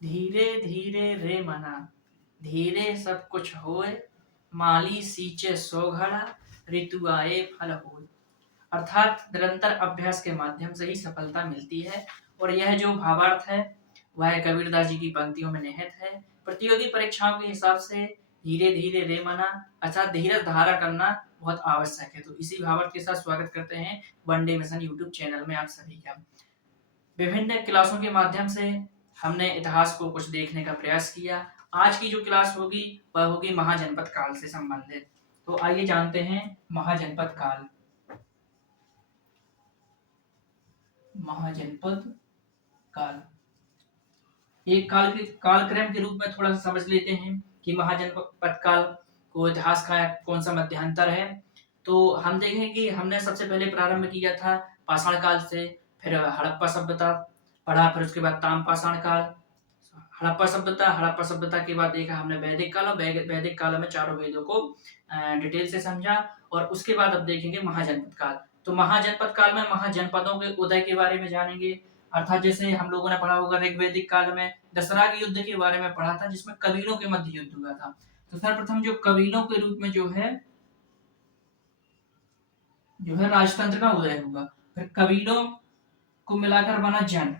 धीरे धीरे रे मना, धीरे सब कुछ होए, माली सींचे सो घड़ा, ऋतु आए फल होए। अर्थात निरंतर अभ्यास के माध्यम से ही सफलता मिलती है। और यह जो भावार्थ है वह कबीरदास जी की पंक्तियों में निहित है। प्रतियोगी परीक्षाओं के हिसाब से धीरे धीरे रे मना अर्थात धीरज धारा करना बहुत आवश्यक है। तो इसी भावार्थ के साथ स्वागत करते हैं वनडे मिशन यूट्यूब चैनल में आप सभी का। विभिन्न क्लासों के माध्यम से हमने इतिहास को कुछ देखने का प्रयास किया। आज की जो क्लास होगी वह होगी महाजनपद काल से संबंधित। तो आइए जानते हैं महाजनपद काल। महाजनपद काल एक कालक्रम के रूप में थोड़ा सा समझ लेते हैं कि महाजनपद काल को इतिहास का कौन सा मध्यांतर है। तो हम देखें कि हमने सबसे पहले प्रारंभ किया था पाषाण काल से, फिर हड़प्पा सभ्यता पढ़ा, फिर उसके बाद ताम्रपाषाण काल, हड़प्पा सभ्यता के बाद देखा हमने वैदिक काल, और वैदिक काल में चारों वेदों को डिटेल से समझा। और उसके बाद अब देखेंगे महाजनपद काल। तो महाजनपद काल में महाजनपदों के उदय के बारे में जानेंगे। अर्थात जैसे हम लोगों ने पढ़ा होगा ऋग्वैदिक काल में दसरा के युद्ध के बारे में पढ़ा था, जिसमें कबीलों के मध्य युद्ध हुआ था। तो सर्वप्रथम जो कबीलों के रूप में जो है राजतंत्र का उदय हुआ। फिर कबीलों को मिलाकर बना जन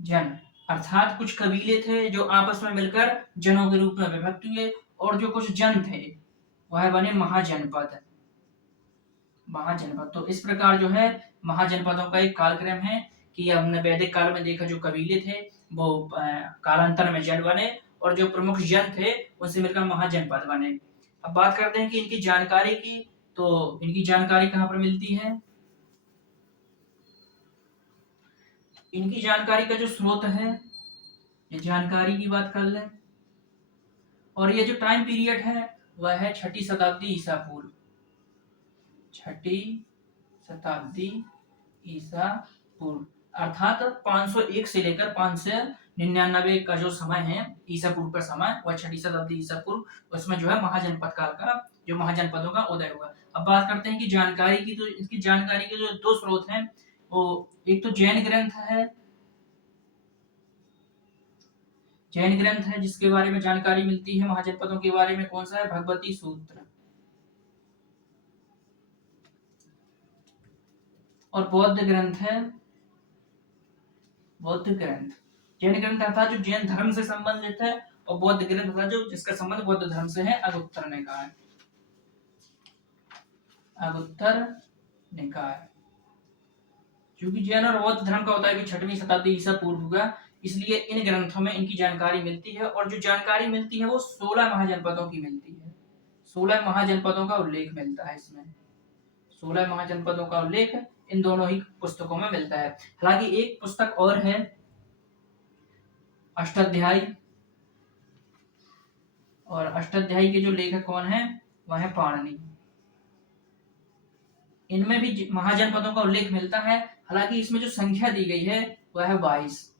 जन अर्थात कुछ कबीले थे जो आपस में मिलकर जनों के रूप में विभक्त हुए, और जो कुछ जन थे वह बने महाजनपद। तो इस प्रकार जो है महाजनपदों का एक कालक्रम है कि हमने वैदिक काल में देखा जो कबीले थे वो कालांतर में जन बने, और जो प्रमुख जन थे उनसे मिलकर महाजनपद बने। अब बात करते हैं कि इनकी जानकारी की। तो इनकी जानकारी कहाँ पर मिलती है? इनकी जानकारी का जो स्रोत है, ये जानकारी की बात कर लें, और ये जो टाइम पीरियड है वह है 6ठी शताब्दी ईसा पूर्व। 6ठी शताब्दी ईसा पूर्व अर्थात 501 से लेकर 599 का जो समय है ईसा पूर्व का समय, वह 6ठी शताब्दी ईसा पूर्व, उसमें जो है महाजनपद काल का जो महाजनपदों का उदय हुआ। अब बात करते हैं कि जानकारी की। तो इसकी जानकारी के जो दो स्रोत हैं, वो एक तो जैन ग्रंथ है, जिसके बारे में जानकारी मिलती है महाजनपदों के बारे में। कौन सा है? भगवती सूत्र। और बौद्ध ग्रंथ है जैन ग्रंथ अर्थात जो जैन धर्म से संबंधित है, और बौद्ध ग्रंथ अर्थात जो जिसका संबंध बौद्ध धर्म से है, अगुत्तर निकाय। क्योंकि जैन और बौद्ध धर्म का होता है कि 6वीं शताब्दी ईसा पूर्व हुआ, इसलिए इन ग्रंथों में इनकी जानकारी मिलती है। और जो जानकारी मिलती है वो 16 महाजनपदों की मिलती है। 16 महाजनपदों का उल्लेख मिलता है इसमें। 16 महाजनपदों का उल्लेख इन दोनों ही पुस्तकों में मिलता है। हालांकि एक पुस्तक और है अष्टाध्यायी, और अष्टाध्यायी के जो लेखक कौन है? वह है पाणिनि। इनमें भी महाजनपदों का उल्लेख मिलता है। हालांकि इसमें जो संख्या दी गई है वह है 22।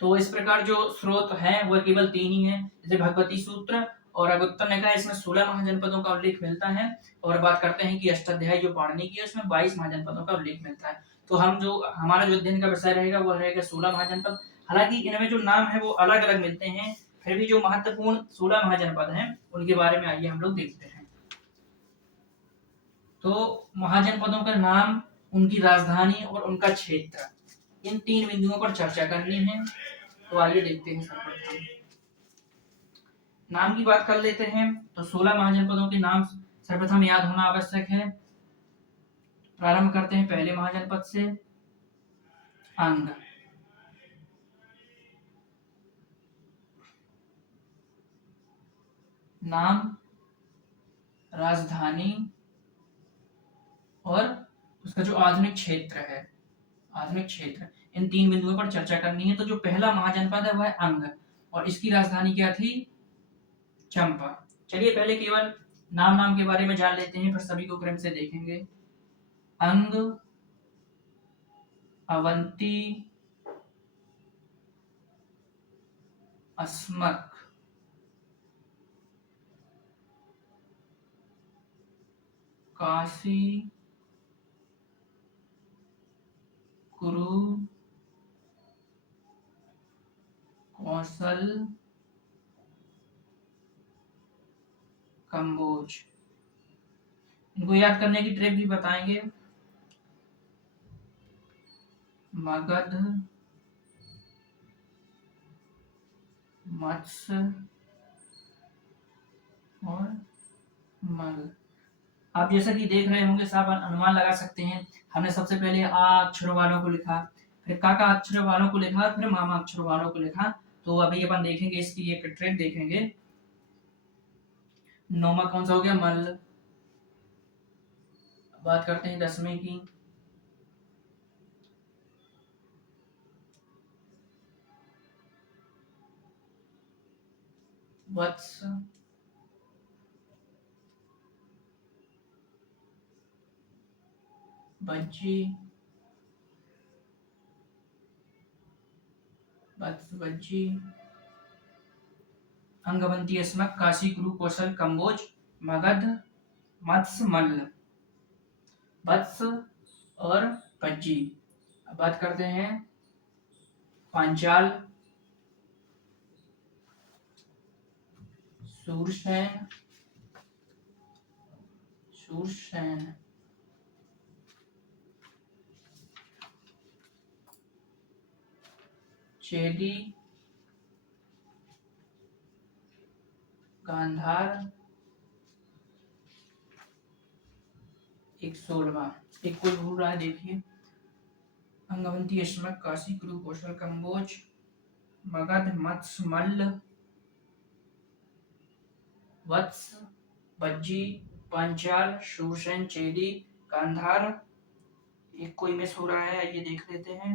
तो इस प्रकार जो स्रोत है वह केवल 3 ही है, जैसे भगवती सूत्र और अगुत्तर निकाय, इसमें 16 महाजनपदों का उल्लेख मिलता है। और बात करते हैं कि अष्टाध्यायी जो पाणिनि की है उसमें 22 महाजनपदों का उल्लेख मिलता है। तो हमारा जो अध्ययन का विषय रहेगा वह रहेगा 16 महाजनपद। हालांकि इनमें जो नाम है वो अलग अलग मिलते हैं, फिर भी जो महत्वपूर्ण 16 महाजनपद हैं उनके बारे में आइए हम लोग देखते हैं। तो महाजनपदों का नाम, उनकी राजधानी और उनका क्षेत्र, इन 3 बिंदुओं पर चर्चा करनी है। तो आइए देखते हैं। सर्वप्रथम नाम की बात कर लेते हैं। तो 16 महाजनपदों के नाम सर्वप्रथम याद होना आवश्यक है। प्रारंभ करते हैं पहले महाजनपद से। अंग। नाम, राजधानी और उसका जो आधुनिक क्षेत्र, इन 3 बिंदुओं पर चर्चा करनी है। तो जो पहला महाजनपद है वह है अंग, और इसकी राजधानी क्या थी? चंपा। चलिए पहले केवल नाम के बारे में जान लेते हैं, फिर सभी को क्रम से देखेंगे। अंग, अवंती, अस्मक, काशी, कुरु, कौशल कंबोज। इनको याद करने की ट्रिक भी बताएंगे। मगध, मत्स्य और मल। आप जैसा कि देख रहे होंगे, साहब अनुमान लगा सकते हैं। हमने सबसे पहले आ अक्षरों वालों को लिखा, फिर काका अक्षरों वालों को लिखा, फिर मामा अक्षरों वालों को लिखा। तो अभी अपन देखेंगे, इसकी एक ट्रिक देखेंगे। नौमा कौन सा हो गया? मल। बात करते हैं 10वें की। वत्स, बज्जी, वत्स बज्जी, अंगवंती, अस्मक, काशी, कुरु, कौशल, कंबोज, मगध, मत्स्य, मल्ल, वत्स और बज्जी। अब बात करते हैं पांचाल, शूरसेन, शूरसेन, चेदी, गांधार, एक 16वां। एक कोई भूल रहा है, देखिए। अंगवंती, अस्मक, काशी, कुरु, कौशल, कंबोज, मगध, मत्स्य, मल्ल, वत्स, बज्जी, पांचाल, शूरसेन, चेदी, गांधार। एक कोई मिस हो रहा है, ये देख लेते हैं।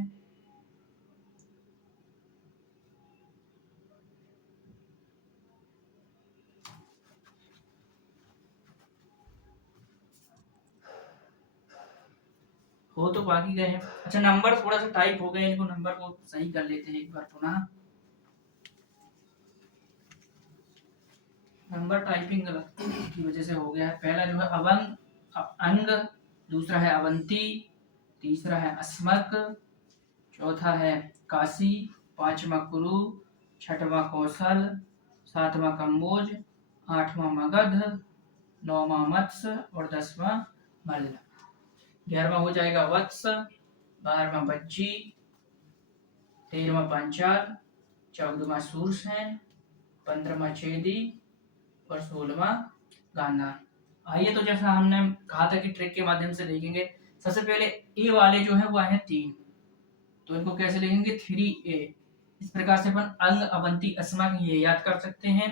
हो तो बाकी गए हैं। अच्छा, नंबर थोड़ा सा टाइप हो गए, इनको नंबर को सही कर लेते हैं एक बार पुनः। नंबर टाइपिंग गलत की वजह से हो गया है। पहला जो है अवंग, अंग, दूसरा है अवंती, तीसरा है अस्मक, चौथा है काशी, पांचवा कुरु, छठवां कौशल, सातवां कंबोज, आठवां मगध, नौवां मत्स्य और 10वां मल्ल। 11वां हो जाएगा वत्स, 12वां बज्जी, 13वां पांचाल, 14वां शूरसेन, 15वां चेदी और 16वां गांधार। आइए, तो जैसा हमने कहा था कि ट्रिक के माध्यम से देखेंगे। सबसे पहले ए वाले जो है वो है 3, तो इनको कैसे लिखेंगे? 3A। इस प्रकार से अपन अंग, अवंती, अस्मक ये याद कर सकते हैं।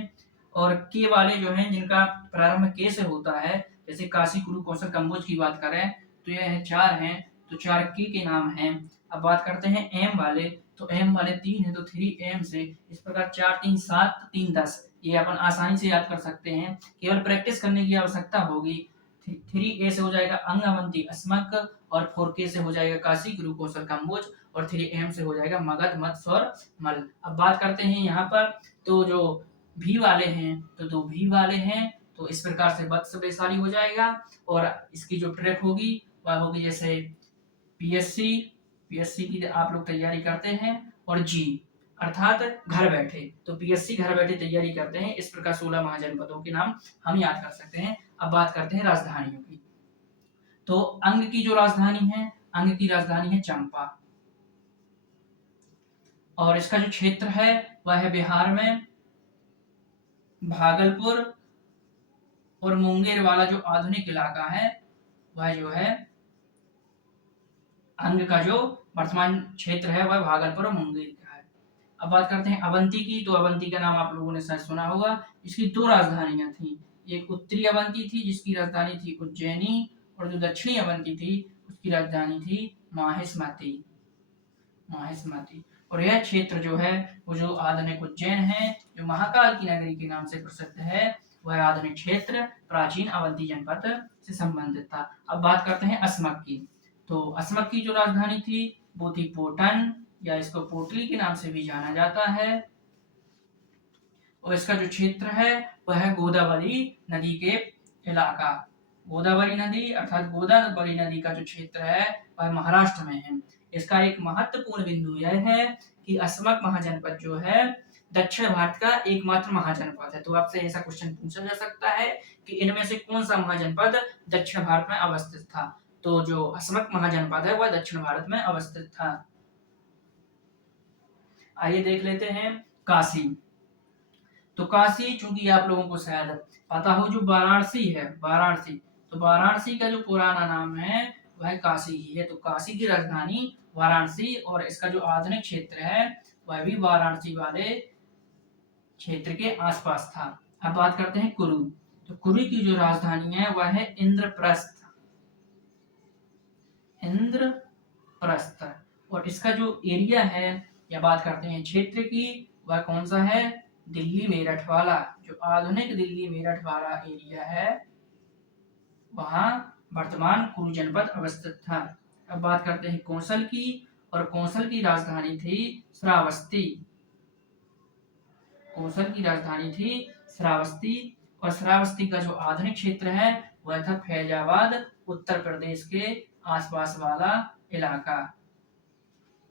और के वाले जो हैं, जिनका प्रारंभ के से होता है, जैसे काशी, कुरु, कौशल, कंबोज की बात करें तो यह 4 हैं, तो 4 के नाम हैं। अब बात करते हैं एम वाले, तो एम वाले 3 है, तो 3M से। इस प्रकार 4 3 7 3 10 ये अपन आसानी से याद कर सकते हैं, केवल प्रैक्टिस करने की आवश्यकता होगी। 3A से हो जाएगा अंग, अवंती, अस्मक, और 4K से हो जाएगा काशी, कुरु, कौशल, कंबोज, और 3M से हो जाएगा मगध, मत्स्य और मल। अब बात करते हैं यहाँ पर, तो जो भी वाले हैं, तो 2 भी वाले हैं, तो इस प्रकार से वत्स वैशाली हो जाएगा। और इसकी जो ट्रिक होगी वह होगी, जैसे पीएससी की आप लोग तैयारी करते हैं, और जी अर्थात घर बैठे, तो पीएससी घर बैठे तैयारी करते हैं। इस प्रकार 16 महाजनपदों के नाम हम याद कर सकते हैं। अब बात करते हैं राजधानियों की। तो अंग की जो राजधानी है, अंग की राजधानी है चंपा, और इसका जो क्षेत्र है वह है बिहार में भागलपुर, और मुंगेर वाला जो आधुनिक इलाका है वह जो है अंग का जो वर्तमान क्षेत्र है वह भागलपुर और मुंगेर का है। अब बात करते हैं अवंती की, तो अवंती का नाम आप लोगों ने शायद सुना होगा। इसकी 2 राजधानियां थी, एक उत्तरी अवंती थी जिसकी राजधानी थी उज्जैनी, और जो दक्षिणी अवंती थी उसकी राजधानी थी माहिष्मती। और यह क्षेत्र जो है वो जो आधुनिक उज्जैन है, जो महाकाल की नगरी के नाम से प्रसिद्ध है, वह आधुनिक क्षेत्र प्राचीन अवंती जनपद से संबंधित था। अब बात करते हैं अस्मक की, तो अस्मक की जो राजधानी थी वो थी पोटन, या इसको पोटली के नाम से भी जाना जाता है। और इसका जो क्षेत्र है वह है गोदावरी नदी के इलाका। गोदावरी नदी अर्थात गोदावरी नदी का जो क्षेत्र है वह महाराष्ट्र में है। इसका एक महत्वपूर्ण बिंदु यह है कि अस्मक महाजनपद जो है दक्षिण भारत का एकमात्र महाजनपद है। तो आपसे ऐसा क्वेश्चन पूछा जा सकता है कि इनमें से कौन सा महाजनपद दक्षिण भारत में अवस्थित था। तो जो असमक महाजनपद है वह दक्षिण भारत में अवस्थित था। आइए देख लेते हैं काशी। तो काशी, चूंकि आप लोगों को शायद पता हो, जो वाराणसी है, वाराणसी, तो वाराणसी का जो पुराना नाम है वह काशी ही है। तो काशी की राजधानी वाराणसी और इसका जो आधुनिक क्षेत्र है वह भी वाराणसी वाले क्षेत्र के आसपास था। अब बात करते हैं कुरु। तो कुरु की जो राजधानी है वह है इंद्रप्रस्थ, इंद्रप्रस्थ। और इसका जो एरिया है, या बात करते हैं क्षेत्र की, वह कौन सा है, दिल्ली मेरठ वाला। जो आधुनिक दिल्ली मेरठ वाला एरिया है वहां वर्तमान कुरु जनपद अवस्थित था। अब बात करते हैं कौशल की, और कौशल की राजधानी थी श्रावस्ती। कौशल की राजधानी थी श्रावस्ती, और श्रावस्ती का जो आधुनिक क्षेत्र है वह था फैजाबाद, उत्तर प्रदेश के आसपास वाला इलाका।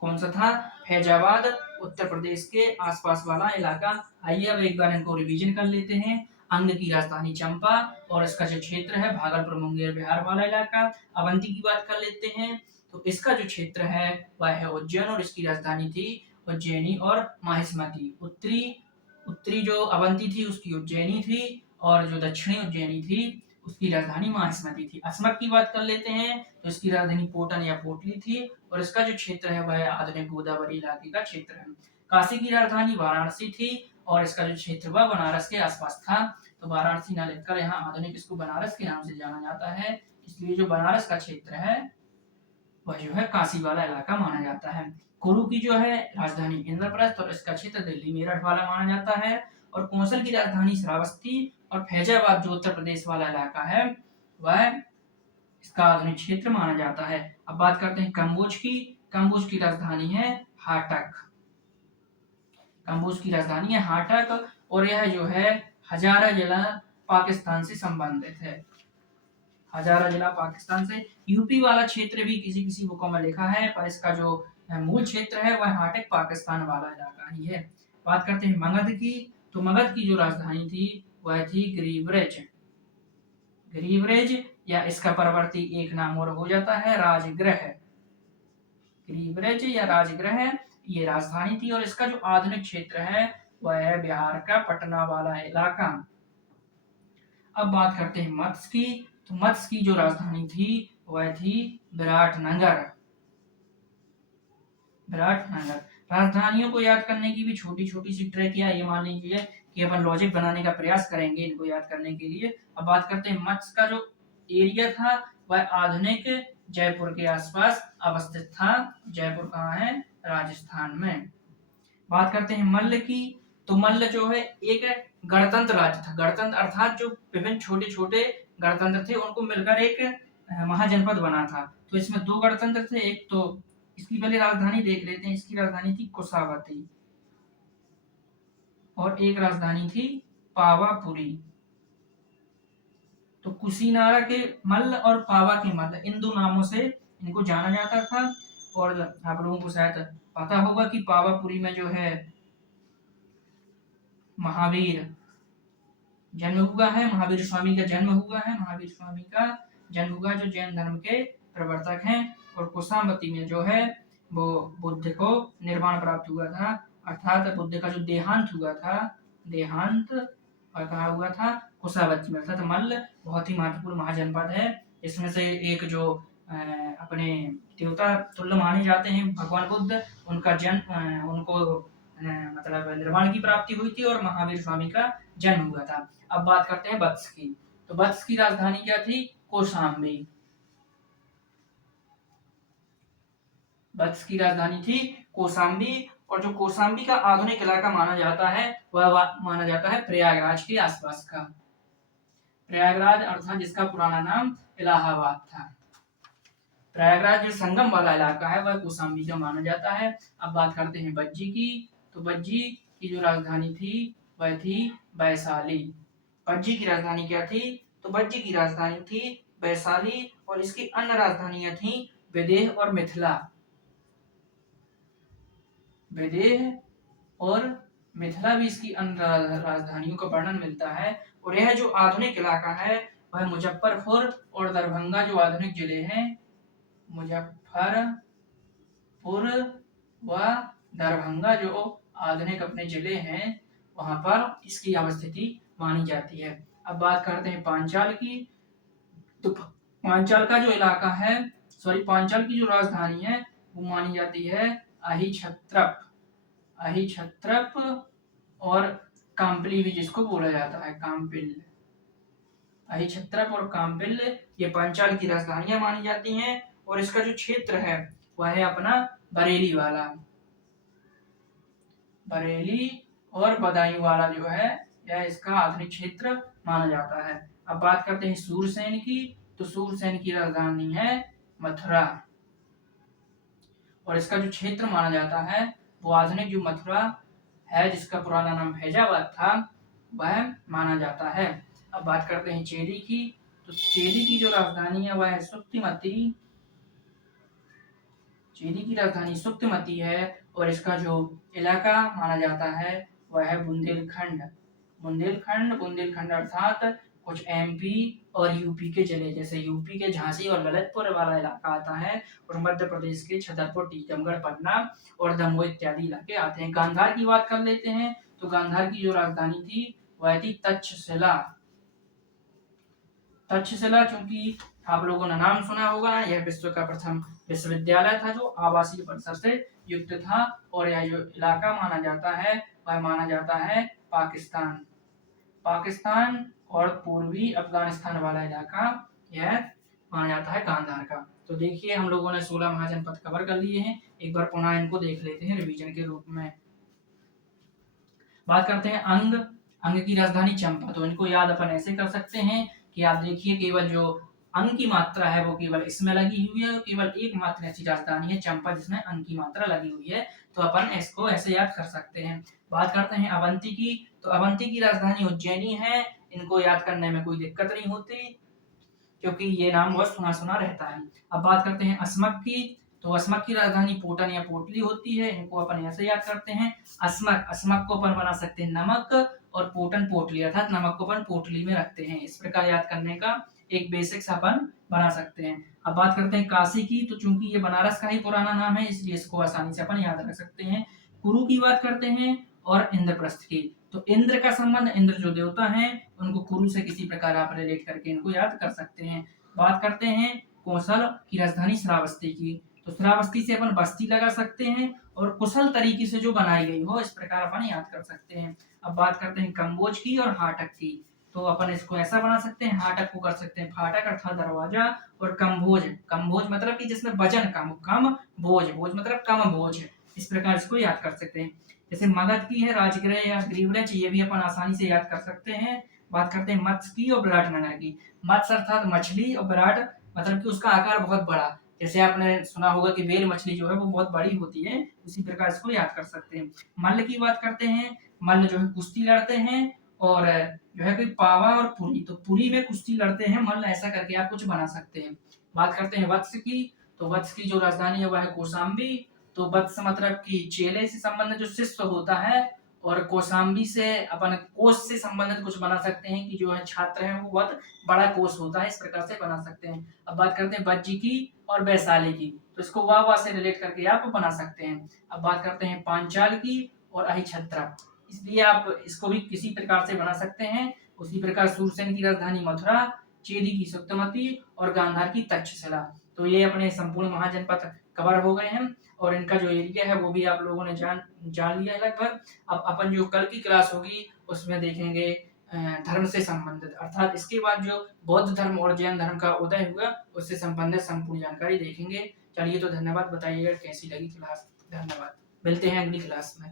कौन सा था, फैजाबाद, उत्तर प्रदेश के आसपास वाला इलाका। आइए अब एक बार इनको रिवीजन कर लेते हैं। अंग की राजधानी चंपा, और इसका जो क्षेत्र है भागलपुर मुंगेर बिहार वाला इलाका। अवंती की बात कर लेते हैं, तो इसका जो क्षेत्र है वह है उज्जैन, और इसकी राजधानी थी उज्जैनी और माहिष्मती। उत्तरी उत्तरी जो अवंती थी उसकी उज्जैनी थी, और जो दक्षिणी उज्जैनी थी उसकी राजधानी माहिष्मती थी। अस्मक की बात कर लेते हैं, तो इसकी राजधानी पोटन या पोटली थी, और इसका जो क्षेत्र है वह आधुनिक गोदावरी इलाके का क्षेत्र है। काशी की राजधानी वाराणसी थी, और इसका जो क्षेत्र वह बनारस के आसपास था। तो वाराणसी ना लिखकर यहाँ आधुनिक इसको बनारस के नाम से जाना जाता है, इसलिए जो बनारस का क्षेत्र है वह जो है काशी वाला इलाका माना जाता है। कुरु की जो है राजधानी इंद्रप्रस्थ, और इसका क्षेत्र दिल्ली मेरठ वाला माना जाता है। और कौशल की राजधानी श्रावस्ती, और फैजाबाद जो उत्तर प्रदेश वाला इलाका है वह इसका आधुनिक क्षेत्र माना जाता है। अब बात करते हैं कम्बोज की। कम्बोज की राजधानी है हाटक। कम्बोज की राजधानी है हाटक, और यह जो है हजारा जिला पाकिस्तान से संबंधित है। हजारा जिला पाकिस्तान से, यूपी वाला क्षेत्र भी किसी किसी बुकों में लिखा है, पर इसका जो मूल क्षेत्र है वह हाटक पाकिस्तान वाला इलाका ही है। बात करते हैं मगध की। तो मगध की जो राजधानी थी वह थी गिरिब्रेज। गिरिब्रेज, या इसका परवर्ती एक नाम और हो जाता है राजगृह। गिरिब्रेज या राजगृह ये राजधानी थी, और इसका जो आधुनिक क्षेत्र है वह है बिहार का पटना वाला इलाका। अब बात करते हैं मत्स्य की। तो मत्स्य की जो राजधानी थी वह थी विराटनगर। विराटनगर। राजधानियों को याद करने की भी छोटी छोटी सी ट्रिक है, ये मान लीजिए कि अपन लॉजिक बनाने का प्रयास करेंगे इनको याद करने के लिए। अब बात करते हैं मत्स्य का जो एरिया था वह आधुनिक जयपुर के आसपास अवस्थित था। जयपुर कहाँ है, राजस्थान में। बात करते हैं मल्ल की। तो मल्ल जो है एक गणतंत्र राज्य था। गणतंत्र अर्थात जो विभिन्न छोटे छोटे गणतंत्र थे उनको मिलकर एक महाजनपद बना था। तो इसमें दो गणतंत्र थे, एक तो इसकी पहले राजधानी देख लेते हैं। इसकी राजधानी थी कुशावती, और एक राजधानी थी पावापुरी। तो कुशीनारा के मल्ल और पावा के मल्ल, इन दो नामों से इनको जाना जाता था। और आप लोगों को शायद पता होगा कि पावापुरी में जो है महावीर जन्म हुआ है, महावीर स्वामी का जन्म हुआ है, महावीर स्वामी का जन्म हुआ, जो जैन धर्म के प्रवर्तक हैं। और कुशावती में जो है वो बुद्ध को निर्वाण प्राप्त हुआ था, अर्थात बुद्ध का जो देहांत हुआ था, देहांत और कहा हुआ था कुशावती में। अर्थात मल्ल बहुत ही महत्वपूर्ण महाजनपद है। इसमें से एक जो अपने देवता तुल्य माने जाते हैं भगवान बुद्ध, उनका जन्म उनको मतलब निर्वाण की प्राप्ति हुई थी, और महावीर स्वामी का जन्म हुआ था। अब बात करते हैं वत्स की। तो वत्स की राजधानी क्या थी, कौशाम्बी। वत्स की राजधानी थी कौशाम्बी, और जो कौशाम्बी का आधुनिक इलाका माना जाता है वह माना जाता है प्रयागराज के आसपास का। प्रयागराज अर्थात जिसका पुराना नाम इलाहाबाद था। प्रयागराज जो संगम वाला इलाका है वह कौशाम्बी का माना जाता है। अब बात करते हैं बज्जी की। तो बज्जी की जो राजधानी थी वह थी वैशाली। बज्जी की राजधानी क्या थी, तो बज्जी की राजधानी थी वैशाली, और इसकी अन्य राजधानियां थी विदेह और मिथिला। विदेह और मिथिला भी इसकी अन्य राजधानियों का वर्णन मिलता है। और यह जो आधुनिक इलाका है वह मुजफ्फरपुर और दरभंगा जो आधुनिक जिले हैं, मुजफ्फरपुर व दरभंगा जो आधुनिक अपने जिले हैं, वहां पर इसकी अवस्थिति मानी जाती है। अब बात करते हैं पांचाल की। तो पांचाल का जो इलाका है, पांचाल की जो राजधानी है वो मानी जाती है अहिछत्रप और काम्पिली भी जिसको बोला जाता है, काम्पिल। अहिछत्रप और काम्पिल ये पांचाल की राजधानियां मानी जाती हैं। और इसका जो क्षेत्र है वह है अपना बरेली वाला, बरेली और बदायूं वाला जो है यह इसका आधुनिक क्षेत्र माना जाता है। अब बात करते हैं सूरसेन की। तो सूरसेन की राजधानी है मथुरा और इसका जो क्षेत्र माना जाता है वो आधुनिक जो मथुरा है जिसका पुराना नाम फैजाबाद था वह माना जाता है। अब बात करते हैं चेदी की। तो चेदी की जो राजधानी है वह है सुक्तिमती। चेदी की राजधानी सुक्तिमती है और इसका जो इलाका माना जाता है वह है बुंदेलखंड। बुंदेलखंड अर्थात कुछ एमपी और यूपी के जिले, जैसे यूपी के झांसी और ललितपुर वाला इलाका आता है और मध्य प्रदेश के छतरपुर, टीकमगढ़, पन्ना और दमोह इत्यादि इलाके आते हैं। गांधार की बात कर लेते हैं। तो गांधार की जो राजधानी थी वह थी तक्षशिला। तक्षशिला चूंकि आप लोगों ने नाम सुना होगा, यह विश्व का प्रथम विश्वविद्यालय था जो आवासीय परिसर से युक्त था। और यह जो इलाका माना जाता है वह माना जाता है पाकिस्तान और पूर्वी अफगानिस्तान वाला इलाका यह माना जाता है गांधार का। तो देखिए हम लोगों ने 16 महाजनपद कवर कर लिए हैं। एक बार पुनः इनको देख लेते हैं रिवीजन के रूप में। बात करते हैं अंग की राजधानी चंपा। तो इनको याद अपन ऐसे कर सकते हैं कि आप देखिए केवल जो अंग की मात्रा है वो केवल इसमें लगी हुई है और केवल एकमात्र ऐसी राजधानी है चंपा जिसमें अंग की मात्रा लगी हुई है। तो अपन इसको ऐसे याद कर सकते हैं। बात करते हैं अवंती की। तो अवंती की राजधानी उज्जैनी है। इनको याद करने में कोई दिक्कत नहीं होती क्योंकि ये नाम बहुत सुना सुना रहता है। अब बात करते हैं अस्मक की। तो अस्मक की राजधानी पोटन या पोटली होती है। इनको अपन ऐसे याद करते हैं अस्मक को अपन बना सकते हैं नमक और पोटन पोटली, अर्थात नमक को अपन पोटली में रखते हैं। इस प्रकार याद करने का एक बेसिक्स अपन बना सकते हैं। अब बात करते हैं काशी की। तो चूंकि ये बनारस का ही पुराना नाम है इसलिए इसको आसानी से अपन याद रख सकते हैं। कुरु की बात करते हैं और इंद्रप्रस्थ की। तो इंद्र का संबंध, इंद्र जो देवता हैं उनको कुरु से किसी प्रकार आप रिलेट करके इनको याद कर सकते हैं। बात करते हैं कौशल की राजधानी श्रावस्ती की। तो श्रावस्ती से अपन बस्ती लगा सकते हैं और कुशल तरीके से जो बनाई गई हो इस प्रकार अपन याद कर सकते हैं। अब बात करते हैं कम्बोज की और हाटक की। तो अपन इसको ऐसा बना सकते हैं, हाटक को कर सकते हैं फाटक अर्थात दरवाजा, और कम्बोज मतलब कि जिसमें वजन कम भोज मतलब कम बोझ, इस प्रकार इसको याद कर सकते हैं। जैसे मगध की है राजगृह या ग्रीवरेज, ये भी अपन आसानी से याद कर सकते हैं। बात करते हैं मत्स्य की और विराटनगर की। मत्स्य अर्थात मछली और विराट मतलब कि उसका आकार बहुत बड़ा, जैसे आपने सुना होगा कि वेल मछली जो है वो बहुत बड़ी होती है, उसी प्रकार इसको याद कर सकते हैं। मल्ल की बात करते हैं। मल्ल जो है कुश्ती लड़ते हैं और जो है कोई पावा और पुरी, तो पुरी में कुश्ती लड़ते हैं मल्ल, ऐसा करके आप कुछ बना सकते हैं। बात करते हैं वत्स की। तो वत्स की जो राजधानी है वह है कौशाम्बी। तो वत्स मतलब कि चेले से संबंधित जो शिष्य होता है, और कौशाम्बी से अपन कोष से संबंधित कुछ बना सकते हैं कि जो है छात्र है वो बहुत बड़ा कोष होता है, इस प्रकार से बना सकते हैं। अब बात करते हैं बज्जी की और वैशाली की। तो इसको वाह से रिलेट करके आप बना सकते हैं। अब बात करते हैं पांचाल की और अहिछत्र, इसलिए आप इसको भी किसी प्रकार से बना सकते हैं। उसी प्रकार सूरसेन की राजधानी मथुरा, चेदी की सुक्तमती और गांधार की तक्षशिला। तो ये अपने संपूर्ण महाजनपद कवर हो गए हैं और इनका जो एरिया है वो भी आप लोगों ने जान लिया है लगभग। अब अपन जो कल की क्लास होगी उसमें देखेंगे धर्म से संबंधित, अर्थात इसके बाद जो बौद्ध धर्म और जैन धर्म का उदय हुआ उससे संबंधित संपूर्ण जानकारी देखेंगे। चलिए तो धन्यवाद, बताइएगा कैसी लगी क्लास। धन्यवाद, मिलते हैं अगली क्लास में।